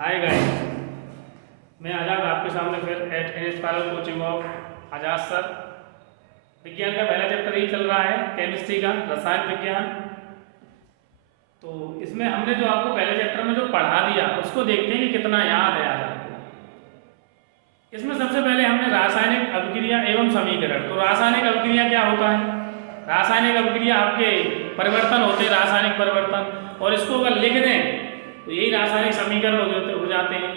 Hi guys, मैं आज़ाद आपके सामने फिर at an spiral coaching of Azad sir. विज्ञान का पहला चैप्टर ही चल रहा है, केमिस्ट्री का रसायन विज्ञान। तो इसमें हमने जो आपको पहले चैप्टर में जो पढ़ा दिया उसको देखते हैं कि कितना याद है आज आपको। इसमें सबसे पहले हमने रासायनिक अभिक्रिया एवं समीकरण। तो रासायनिक अभिक्रिया क्या होता है? रासायनिक अभिक्रिया आपके परिवर्तन होते हैं, रासायनिक परिवर्तन, और इसको अगर लिख दें तो यही रासायनिक समीकरण हो जाते हैं।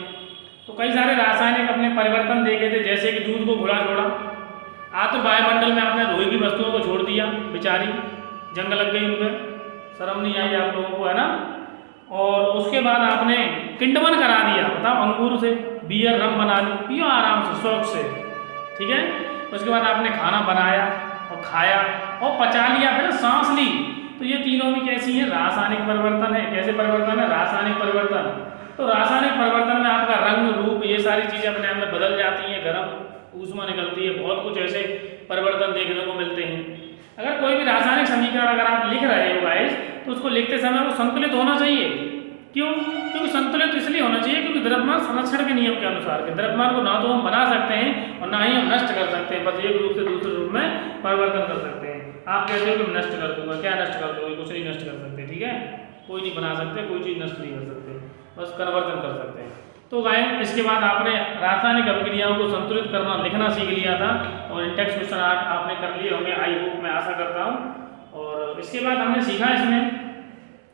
तो कई सारे रासायनिक अपने परिवर्तन देखे थे, जैसे कि दूध को घोड़ा छोड़ा, आज तो वायुमंडल में आपने लोहे की वस्तुओं को छोड़ दिया, बेचारी जंग लग गई, उन पर शर्म नहीं आई आप लोगों को, है ना। और उसके बाद आपने किंडवन करा दिया, बताओ, अंगूर से बियर रम बना ली, पियो आराम से शौक से, ठीक है। उसके बाद आपने खाना बनाया और खाया और पचा लिया, फिर सांस ली। तो ये तीनों भी कैसी हैं? रासायनिक परिवर्तन है। कैसे परिवर्तन है? रासायनिक परिवर्तन। तो रासायनिक परिवर्तन में आपका रंग रूप ये सारी चीज़ें अपने आप में बदल जाती हैं, गर्म ऊष्मा निकलती है, बहुत कुछ ऐसे परिवर्तन देखने को मिलते हैं। अगर कोई भी रासायनिक समीकरण अगर आप लिख रहे हो गाइस, तो उसको लिखते समय वो संतुलित होना चाहिए। क्यों? क्योंकि संतुलित इसलिए होना चाहिए क्योंकि द्रव्यमान संरक्षण के नियम के अनुसार के द्रव्यमान को ना तो हम बना सकते हैं और ना ही हम नष्ट कर सकते हैं, बस एक रूप से दूसरे रूप में परिवर्तन कर सकते हैं। आप कहते हो कि मैं नष्ट कर दूंगा, क्या नष्ट कर दोगे? कुछ नहीं नष्ट कर सकते, ठीक है। कोई नहीं बना सकते, कोई चीज़ नष्ट नहीं कर सकते, बस परिवर्तन कर सकते हैं। तो गाइस, इसके बाद आपने रासायनिक अभिक्रियाओं को संतुलित करना लिखना सीख लिया था और इंटेक्स क्वेश्चन आपने कर लिए होंगे, आई होप, मैं आशा करता हूँ। और इसके बाद हमने सीखा इसमें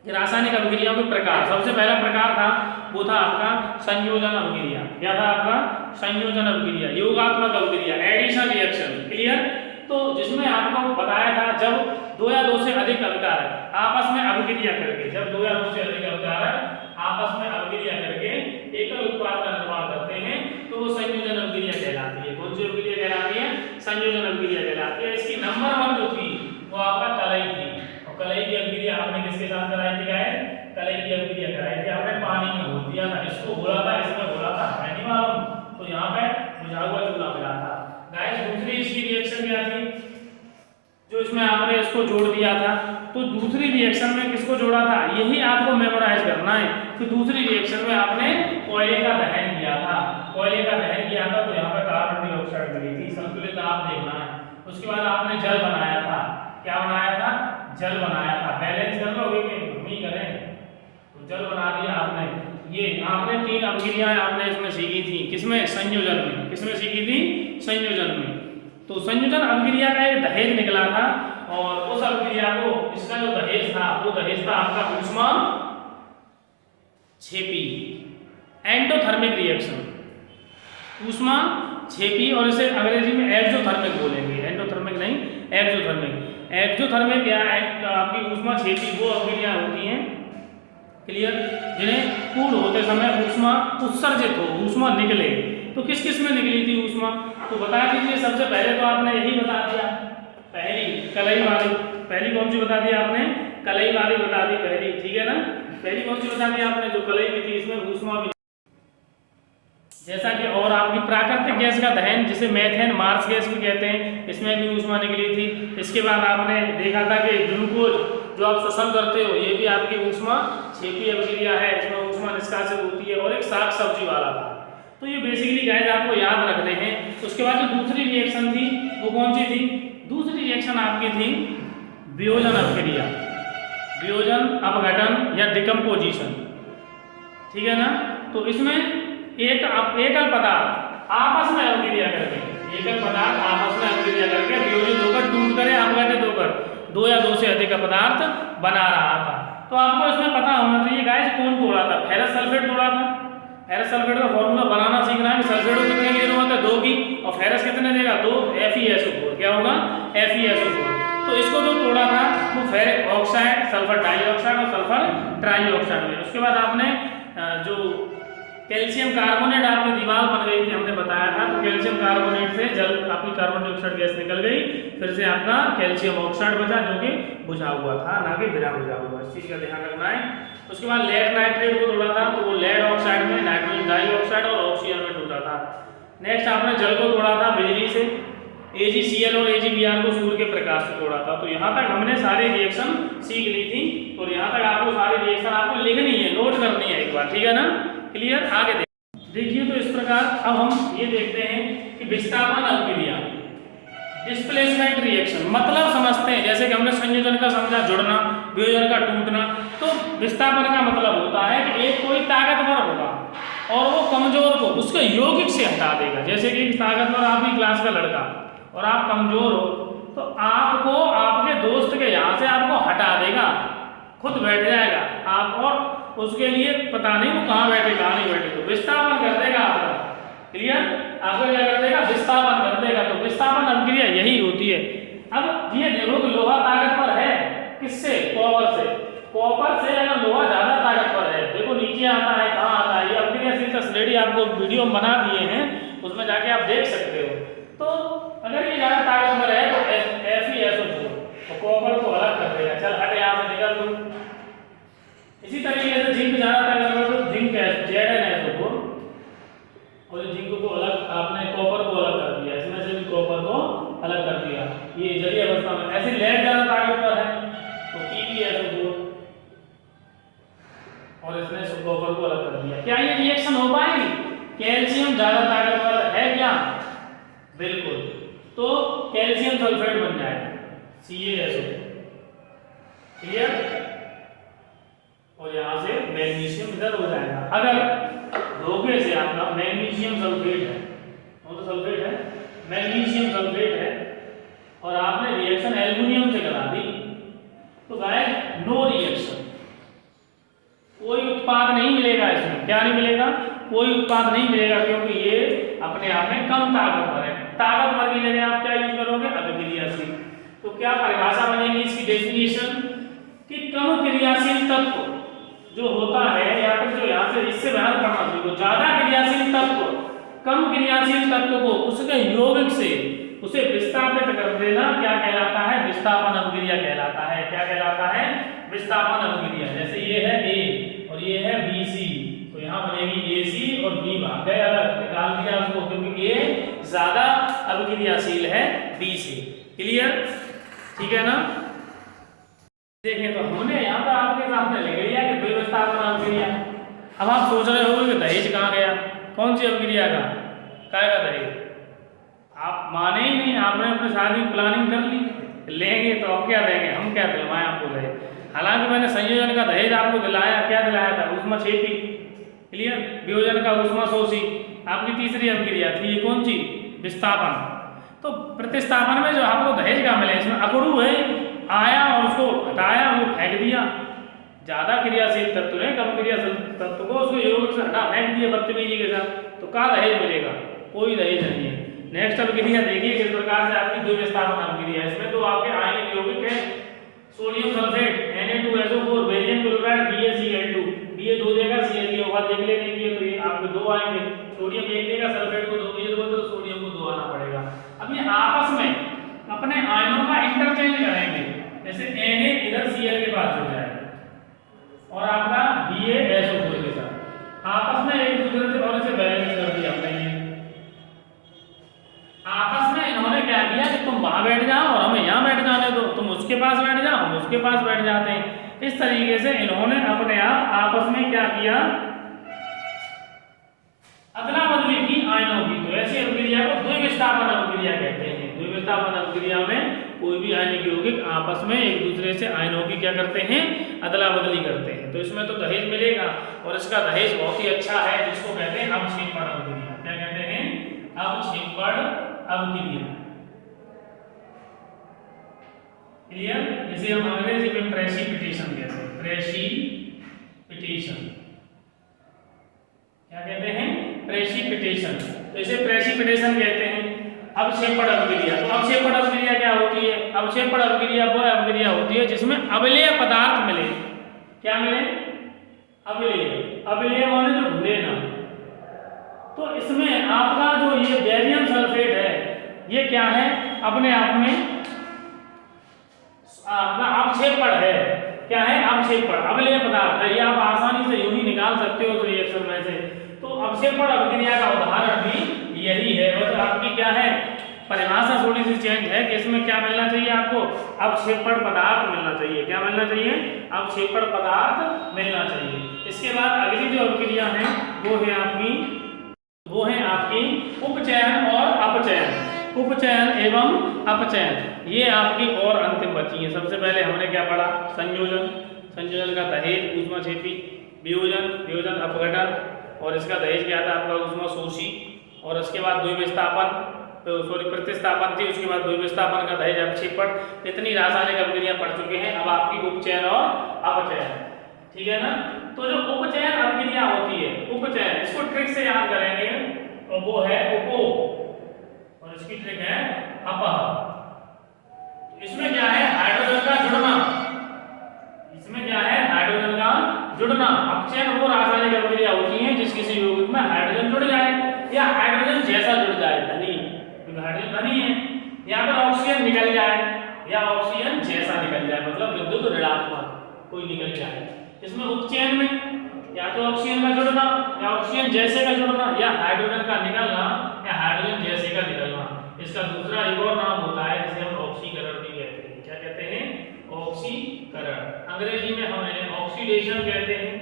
रासायनिक अभिक्रियाओं के प्रकार। सबसे पहला प्रकार था वो था आपका संयोजन अभिक्रिया। क्या था आपका? संयोजन अभिक्रिया, योगात्मक अभिक्रिया, एडिशन रिएक्शन, क्लियर। तो जिसमें आपको बताया था जब दो या दो से अधिक अभिकारक आपस में अभिक्रिया करके, जब दो या दो से अधिक अभिकारक आपस में अभिक्रिया करके एकल उत्पाद का निर्माण करते हैं तो वो संयोजन अभिक्रिया कहलाती है। कौन सी अभिक्रिया कहलाती है? संयोजन अभिक्रिया कहलाती है। इसकी नंबर 1 जो थी वो आपका कलई थी, और कलई की अभिक्रिया आपने किसके साथ कराई थी गाइस? कलई की अभिक्रिया कराई थी आपने पानी में घोल दिया था, इसको घोला था, इसमें घोला था, है नहीं मालूम, तो यहाँ पे बुझा हुआ चूल्हा मिला था गाइस। दूसरी इसकी रिएक्शन क्या थी जो इसमें आपने इसको जोड़ दिया था? तो दूसरी रिएक्शन में किसको जोड़ा था? यही आपको मेमोराइज करना है कि दूसरी रिएक्शन में आपने कोयले का दहन किया था। कोयले का दहन किया था तो यहाँ पे कार्बन डाइऑक्साइड मिली थी, संतुलित आप देखना है। उसके बाद आपने जल बनाया था। क्या बनाया था? जल बनाया था। बैलेंस कर लोगे कि हम ही करें? तो जल बना दिया आपने। ये आपने 3 अभिक्रियाएं आपने इसमें सीखी थी, किसमें? संयोजन में। किसमें सीखी थी? संयोजन में। तो संयोजन अभिक्रिया का एक दहेज निकला था और उस अभिक्रिया को, इसका जो दहेज था वो दहेज था आपका ऊष्मा छेपी, एंडोथर्मिक रिएक्शन, ऊष्मा छेपी, और इसे अंग्रेजी में एक्सोथर्मिक बोलेंगे, एंडोथर्मिक नहीं, एक्सोथर्मिक। एक्सोथर्मिक या आपकी ऊष्मा छेपी वो अभिक्रिया होती हैं, क्लियर, जिन्हें पूर्ण होते समय ऊष्मा उत्सर्जित हो, ऊष्मा निकले। तो किस किस में निकली थी ऊष्मा? तो बता दीजिए। सबसे पहले तो आपने यही बता दिया, पहली कलई वाली। पहली कौन सी बता दी आपने? कलई वाली बता दी पहली, ठीक है ना। पहली कौन सी बता दी आपने? जो कलई में थी, इसमें ऊष्मा भी, जैसा कि, और आपकी प्राकृतिक गैस का दहन जिसे मेथेन मार्स गैस भी कहते हैं, इसमें भी ऊष्मा निकली थी। इसके बाद आपने देखा था कि ग्लूकोज जो आप श्वसन करते हो ये भी आपकी ऊष्मा छेपी अभिक्रिया है, इसमें ऊष्मा निष्कासित होती है। और एक साग सब्जी वाला था। तो ये बेसिकली गाइस आपको याद रखने हैं। उसके बाद जो दूसरी रिएक्शन थी वो कौन सी थी? दूसरी रिएक्शन आपकी थी वियोजन अभिक्रिया, वियोजन, अपघटन या डिकम्पोजिशन, ठीक है ना। तो इसमें एकल पदार्थ आपस में अभिक्रिया करके, एकल पदार्थ आपस में अभिक्रिया करके वियोजित होकर टूट कर या अपघटित होकर दो या दो से अधिक पदार्थ बना रहा था। तो आपको इसमें पता होना चाहिए गाइस कौन तोड़ा था? फेरस सल्फेट तोड़ा था। फेरस सल्फेट का फॉर्मूला बनाना सीखना है। सल्फेट को कितने की जरूरत है? 2 की, और फेरस कितने देगा? 2, FeSO4। क्या होगा? FeSO4। तो इसको जो तोड़ा था वो फेरिक ऑक्साइड, सल्फर डाइऑक्साइड और सल्फर ट्राइऑक्साइड में। उसके बाद आपने जो कैल्शियम कार्बोनेट आपकी दीवार बन गई थी, हमने बताया था, तो कैल्शियम कार्बोनेट से जल आपकी कार्बन डाइऑक्साइड गैस निकल गई, फिर से आपका कैल्शियम ऑक्साइड बचा जो कि बुझा हुआ था, ना कि बिना बुझा हुआ। इस चीज़ का ध्यान रखना है। उसके बाद लेड नाइट्रेट को तोड़ा था तो वो लेड ऑक्साइड में, नाइट्रोजन डाइऑक्साइड और ऑक्सीजन में टूटा था। नेक्स्ट आपने जल को तोड़ा था बिजली से, AgCl और AgBr को सूर्य के प्रकाश से तोड़ा था। तो यहाँ तक हमने सारी रिएक्शन सीख ली थी और यहाँ तक आपको सारी रिएक्शन आपको लिखनी है, नोट करनी है एक बार, ठीक है ना। क्लियर। आगे देखिए तो इस प्रकार अब हम ये देखते हैं कि विस्थापन अभिक्रिया, डिस्प्लेसमेंट रिएक्शन मतलब समझते हैं। जैसे कि हमने संयोजन का समझा, जुड़ना, वियोजन का टूटना। तो विस्थापन का मतलब होता है कि एक कोई ताकतवर होगा और वो कमजोर को उसके यौगिक से हटा देगा। जैसे कि ताकतवर आपकी क्लास का लड़का और आप कमजोर हो तो आपको आपके दोस्त के यहाँ से आपको हटा देगा, खुद बैठ जाएगा आप, और उसके लिए पता नहीं वो कहाँ बैठे कहाँ नहीं बैठे, तो विस्थापन कर देगा आपका। क्लियर। आपको क्या कर देगा? विस्थापन कर देगा। तो विस्थापन अभिक्रिया यही होती है। अब ये देखो कि लोहा ताकतवर है किससे? कॉपर से। कॉपर से अगर लोहा ज्यादा ताकतवर है, देखो नीचे आता है, कहाँ आता है, ये अभिक्रियाशीलता श्रेणी आपको वीडियो में बना दिए हैं, उसमें जाके आप देख सकते हो। तो अगर ये ज्यादा ताकतवर है तो FeSO4 तो कॉपर को अलग कर देगा, चल हट यहाँ से निकल तू। इसी तरीके से जिंक ज्यादा ताकतवर तो जिंक ZnSO4, और जिंक को अलग, आपने कॉपर को अलग कर दिया, इसमें से भी कॉपर को अलग कर दिया, ये जलीय अवस्था में। ऐसे लेड ज्यादा ताकतवर है तो PbSO4 और इसने कॉपर को अलग कर दिया। क्या ये रिएक्शन हो पाएगी? कैल्शियम ज्यादा ताकतवर है क्या? बिल्कुल। तो कैल्शियम सल्फेट बन जाएगा CaSO। क्लियर। और यहाँ से मैग्नीशियम इधर हो जाएगा। अगर धोखे से आपका मैग्नीशियम सल्फेट है, वो तो सल्फेट है, मैग्नीशियम सल्फेट है, और आपने रिएक्शन एल्युमिनियम से करा दी तो गाइस नो रिएक्शन, कोई उत्पाद नहीं मिलेगा इसमें। क्या नहीं मिलेगा? कोई उत्पाद नहीं मिलेगा, क्योंकि ये अपने आप में कम ताकतवर है। ताकतवर की जगह आप क्या यूज करोगे? अभिक्रियाशील। तो क्या परिभाषा बनेगी इसकी? डेफिनेशन कि कम क्रियाशील तत्व जो होता है, या फिर जो यहाँ से इससे बाहर पढ़ना चाहिए, ज्यादा क्रियाशील तत्व कम क्रियाशील तत्व को उसके यौगिक से उसे विस्थापित कर देना क्या कहलाता है? विस्थापन अभिक्रिया कहलाता है। क्या कहलाता है? विस्थापन अभिक्रिया। जैसे ये है A और ये है BC, तो यहाँ बनेगी AC और B भाग गए अलग, निकाल दिया उसको, क्योंकि A ज्यादा अभिक्रियाशील है B से। क्लियर। ठीक है ना। देखें तो हमने यहाँ पर आपके सामने लिख लिया कि द्विविस्थापन अभिक्रिया। अब आप सोच रहे हो कि दहेज कहाँ गया? कौन सी अभिक्रिया का? क्या का दहेज? आप माने ही नहीं, आपने अपने शादी की प्लानिंग कर ली, लेंगे तो अब क्या देंगे, हम क्या दिलवाएं आपको दहेज। हालांकि मैंने संयोजन का दहेज आपको दिलाया, क्या दिलाया था? ऊष्माक्षेपी। क्लियर। वियोजन का ऊष्माशोषी आपकी तीसरी अभिक्रिया थी। ये कौन सी? विस्थापन। तो प्रतिस्थापन में जो आपको दहेज का मिले, इसमें अकड़ू है, आया और उसको हटाया, वो फेंक दिया। ज्यादा क्रियाशील तत्व है, कम क्रियाशील तत्व को उसको यौगिक से हटा फेंक दिया बदतमीजी के साथ, तो क्या दहेज मिलेगा? कोई दहेज नहीं है। नेक्स्ट अभिक्रिया देखिए किस प्रकार से आपकी द्विविस्थापन अभिक्रिया है। इसमें तो आपके आयनिक यौगिक है, sodium sulphate Na2SO4, barium chloride BaCl2, ये 2 देगा, Cl की होगा देख लेने की, तो ये आपके 2 आएंगे। सोडियम 1 देगा, सल्फेट को 2 की जरूरत है, तो सोडियम को 2 आना पड़ेगा। अब ये आपस में अपने आयनों का इंटरचेंज करेंगे। जैसे Na इधर Cl के पास जुड़ जाएगा और आपका BaSO4 के साथ आपस में एक दूसरे से और इसे बैलेंस कर दिया हमने। आपस में इन्होंने क्या किया कि तुम वहां बैठ जाओ और हमें यहाँ बैठ जाने दो, तुम उसके पास बैठ जाओ, हम उसके पास बैठ जाते हैं। इस तरीके से इन्होंने अपने आप आपस में क्या किया? अदला बदली की आयनों की। तो ऐसी अभिक्रिया को द्विविस्थापन अभिक्रिया कहते हैं। द्विविस्थापन अभिक्रिया में कोई भी आयनिक यौगिक आपस में एक दूसरे से आयनों की क्या करते हैं? अदला बदली करते हैं। तो इसमें तो दहेज मिलेगा, और इसका दहेज बहुत ही अच्छा है, जिसको कहते हैं अवक्षेपण अभिक्रिया। क्या कहते हैं? अवक्षेपण अभिक्रिया। क्लियर। इसे हम अंग्रेजी में प्रेसिपिटेशन कहते हैं। प्रेसिपिटेशन क्या कहते हैं? प्रेसिपिटेशन। तो इसे प्रेसिपिटेशन कहते हैं। अवक्षेपण अभिक्रिया। तो अवक्षेपण अभिक्रिया क्या होती है? अवक्षेपण अभिक्रिया वो अभिक्रिया होती है जिसमें अवलेय पदार्थ मिले। क्या मिले? अवलेय। अवलेय माने जो घुले ना। तो इसमें आपका जो ये बेरियम सल्फेट है, ये क्या है? अपने आप में आपका अवक्षेपण है। क्या है? अवक्षेपण, अवलेय पदार्थ है। ये आप आसानी से यूं ही निकाल सकते हो उस रिएक्शन में से। तो अवक्षेपण अभिक्रिया का उदाहरण भी यही है। और आपकी क्या है? परिभाषा थोड़ी सी चेंज है कि इसमें क्या मिलना चाहिए आपको? अवक्षेपण पदार्थ मिलना चाहिए। क्या मिलना चाहिए? अवक्षेपण पदार्थ मिलना चाहिए। इसके बाद अगली जो अभिक्रिया है वो है आपकी उपचयन और अपचयन। उपचयन एवं अपचयन ये आपकी और अंतिम बची है। सबसे पहले हमने क्या पढ़ा? संयोजन, संयोजन का दहेज ऊष्माक्षेपी, वियोजन, वियोजन अपघटन, और इसका दहेज क्या था आपका? ऊष्माशोषी। और उसके बाद द्विविस्थापन, तो सॉरी प्रतिस्थापन थी, उसके बाद द्विविस्थापन का दहेज अपक्षेपण। इतनी रासायनिक अभिक्रिया पढ़ चुके हैं। अब आपकी उपचयन और अपचयन, ठीक है ना? तो जो उपचयन अभिक्रिया होती है, उपचयन, इसको ट्रिक से याद करेंगे, और वो है उपो, और इसकी ट्रिक है अपह। इसमें क्या है? हाइड्रोजन का जुड़ना। इसमें क्या है? हाइड्रोजन का जुड़ना। अपचयन वो रासायनिक अभिक्रिया होती है जिस किसी यौगिक में हाइड्रोजन जुड़ जाए या हाइड्रोजन जैसा जुड़ जाए, धनी, क्योंकि हाइड्रोजन धनी है, या फिर ऑक्सीजन निकल जाए या ऑक्सीजन जैसा निकल जाए, मतलब विद्युत ऋणात्मक कोई निकल जाए। इसमें उपचयन में या तो ऑक्सीजन का जुड़ना या ऑक्सीजन जैसे का जुड़ना या हाइड्रोजन का निकलना या हाइड्रोजन जैसे का निकलना। इसका दूसरा एक और नाम होता है जिसे हम ऑक्सीकरण भी कहते हैं। क्या कहते हैं? ऑक्सीकरण। अंग्रेजी में हम इन्हें ऑक्सीडेशन कहते हैं,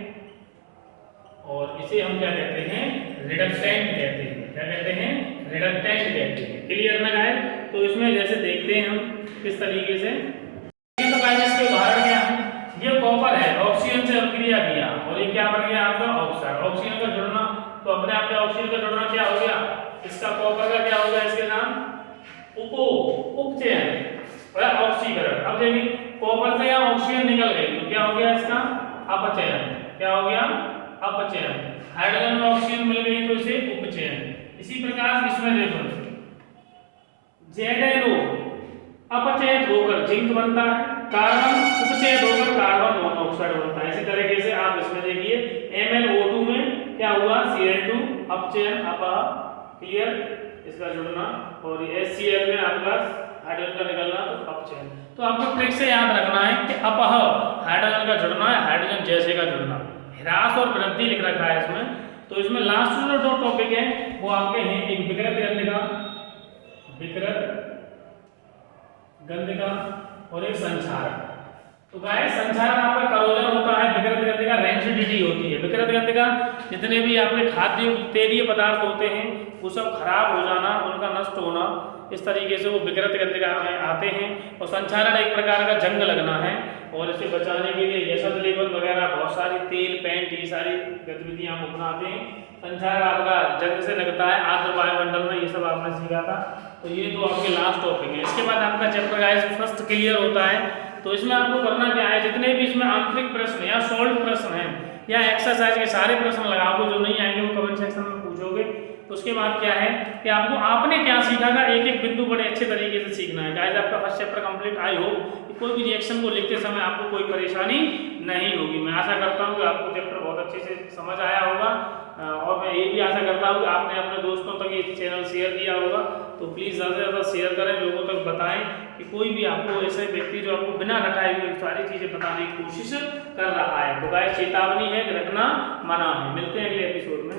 और इसे हम क्या कहते हैं? रिडक्टेंट कहते हैं। क्या कहते हैं? रिडक्टेंट कहते हैं। क्लियर ना गाइस? तो इसमें जैसे देखते हैं हम किस तरीके से, तो गाइस इसके उदाहरण क्या है? ये कॉपर है, ऑक्सीजन से अभिक्रिया किया और ये क्या बन गया आपका? ऑक्साइड। ऑक्सीजन का जुड़ना, तो अपने आप में ऑक्सीजन का जुड़ना क्या हो गया? इसका कॉपर का क्या हो गया? इसके नाम उपो, उपचयन और ऑक्सीकरण। अब देखिए कॉपर से यहाँ ऑक्सीजन निकल गई तो क्या हो गया? इसका अपचयन। क्या हो गया? अपचयन। हाइड्रोजन में ऑक्सीजन मिल गई तो इसे उपचयन। इसी प्रकार इसमें देखो ZnO अपचयित होकर जिंक बनता है, कार्बन उपचयित होकर कार्बन मोनोऑक्साइड बनता है। इसी तरीके से आप इसमें देखिए MnO2 में क्या हुआ? Cl2 अपचयन, अपह, क्लियर, इसका जुड़ना, और HCl में आपका हाइड्रोजन का निकलना, तो अपचयन। तो आपको ट्रिक से याद रखना है कि अपह हाइड्रोजन का जुड़ना है, हाइड्रोजन जैसे का जुड़ना। ह्रास और वृद्धि लिख रखा है इसमें। तो इसमें लास्ट जो दो टॉपिक है वो आपके हैं, एक विकृत गंधिका, विकृत गंधिका, और एक संचारण। तो गाइस संचारण आपका करोजन होता है, विकृत गंधिका रेंसिडिटी होती है। विकृत गंधिका जितने भी आपके खाद्य तेलीय पदार्थ होते हैं वो सब खराब हो जाना, उनका नष्ट होना, इस तरीके से वो विकृत गंधिका में आते हैं। और संचारण एक प्रकार का जंग लगना है, और इसे बचाने के लिए यशद लेवल वगैरह बहुत सारी तेल, पेंट, ये सारी गतिविधियां हम अपनाते हैं। संचारण आपका जंग से लगता है आर्द्र वायुमंडल में, ये सब आपने सीखा था। तो ये तो आपके लास्ट टॉपिक है। इसके बाद आपका चैप्टर गाइस फर्स्ट क्लियर होता है। तो इसमें आपको करना क्या है? जितने भी इसमें आंतरिक प्रश्न या सॉल्व प्रश्न हैं या एक्सरसाइज के सारे प्रश्न लगाओगे, जो नहीं आएंगे वो कमेंट सेक्शन में पूछोगे। तो उसके बाद क्या है कि आपको आपने क्या सीखा था, एक एक बिंदु बड़े अच्छे तरीके से सीखना है। गाइस आपका first chapter complete. I hope कोई भी रिएक्शन को लिखते समय आपको कोई परेशानी नहीं होगी। मैं आशा करता हूँ कि आपको चैप्टर बहुत अच्छे से समझ आया होगा, और मैं ये भी आशा करता हूँ कि आपने अपने दोस्तों तक ये चैनल शेयर किया होगा। तो प्लीज़ ज़्यादा से ज़्यादा शेयर करें, लोगों तक बताएं कि कोई भी आपको ऐसे व्यक्ति जो आपको बिना रटाए हुए सारी चीज़ें बताने की कोशिश कर रहा है। तो गाइस चेतावनी है, रखना मना है। मिलते हैं अगले एपिसोड में।